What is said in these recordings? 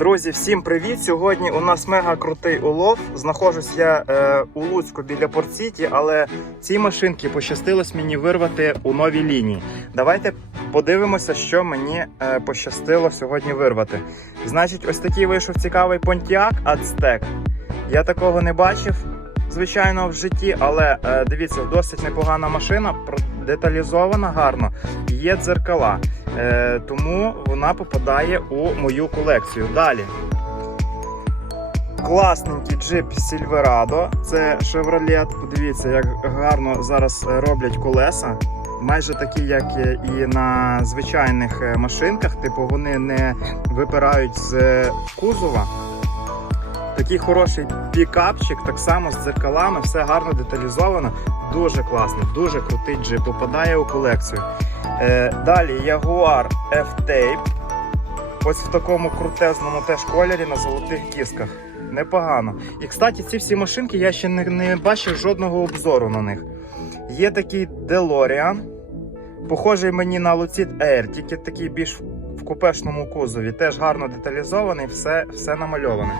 Друзі, всім привіт! Сьогодні у нас мега крутий улов. Знаходжусь я е, у Луцьку біля Портсіті, але ці машинки пощастилось мені вирвати у новій лінії. Давайте подивимося, що мені е, пощастило сьогодні вирвати. Значить, ось такий вийшов цікавий Pontiac Aztec. Я такого не бачив, звичайно, в житті, але е, дивіться, досить непогана машина, деталізована гарно. Є дзеркала. Е, тому вона попадає у мою колекцію. Далі. Класненький джип Silverado. Це Chevrolet. Подивіться, як гарно зараз е, роблять колеса. Майже такі, як і на звичайних е, машинках. Типу, вони не випирають з е, кузова. Такий хороший пікапчик, так само з дзеркалами, все гарно деталізовано. Дуже класно, дуже крутий джип. Попадає у колекцію. Е, далі Jaguar F-Tape. Ось в такому крутезному теж кольорі на золотих дисках. Непогано. І, кстати, ці всі машинки я ще не, не бачив жодного обзору на них. Є такий DeLorean. Похожий мені на Lucid Air, тільки такий більш в купешному кузові. Теж гарно деталізований, все, все намальоване.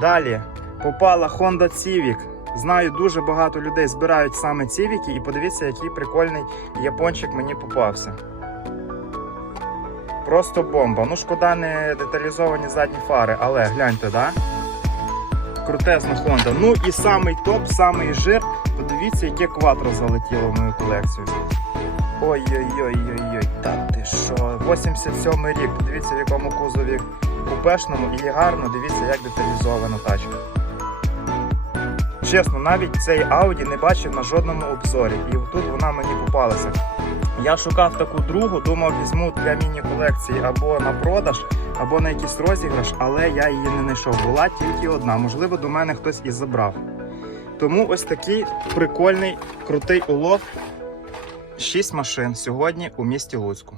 Далі попала Honda Civic. Знаю, дуже багато людей збирають саме цівіки, і подивіться, який прикольний япончик мені попався. Просто бомба. Ну, шкода, не деталізовані задні фари, але гляньте, да? Крутезна Honda. Ну і самий топ, самий жир. Подивіться, яке кватро залетіло в мою колекцію. Ой-ой-ой-ой-ой, та ти що? 87 рік. Подивіться, в якому кузові купешному і гарно, дивіться, як деталізована тачка. Чесно, навіть цей Audi не бачив на жодному обзорі, і тут вона мені попалася. Я шукав таку другу, думав, візьму для міні-колекції або на продаж, або на якийсь розіграш, але я її не знайшов. Була тільки одна. Можливо, до мене хтось і забрав. Тому ось такий прикольний, крутий улов. Шість машин сьогодні у місті Луцьку.